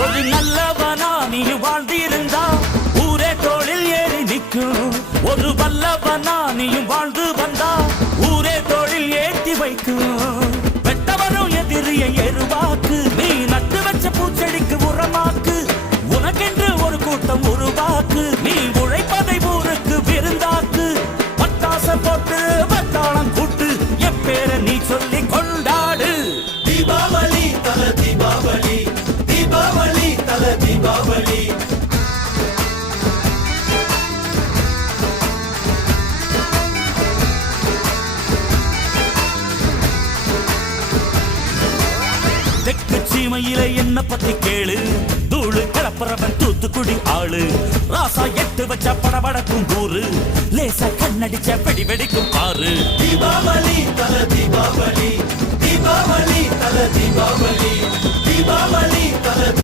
ஒரு நல்லவனா நீ வாழ்ந்திருந்தா ஊரே தோளில் ஏறி நிற்கும். ஒரு வல்லவனா நீயும் வாழ்ந்து வந்தா ஊரே தோளில் ஏற்றி வைக்கும். வெட்டவரும் எதிரியை எருவாக்கு, நீ நட்டு வச்ச பூச்செடிக்கு உரமாக்கு. உனக்கென்று ஒரு கூட்டம் உருவாக்கு, நீ உழைப்பதை ஊருக்கு விருந்தாக்கு. பட்டாச போட்டு பட்டாளம் கூட்டு எப்பேர நீ சொல்லி கொண்டாடு. தீபாவளி தல தீபாவளி, தீபாவளி தல தீபாவளி. தெற்கு சீமையில என்ன பத்தி கேளு, தூளு கிளப்புறவன் தூத்துக்குடி ஆளு. ராசா எட்டு வச்ச படபடக்கும் கூறு, லேசா கண்ணடிச்ச வெடி வெடிக்கும் பாரு. தீபாவளி தல தீபாவளி, தீபாவளி தல தீபாவளி, தீபாவளி தல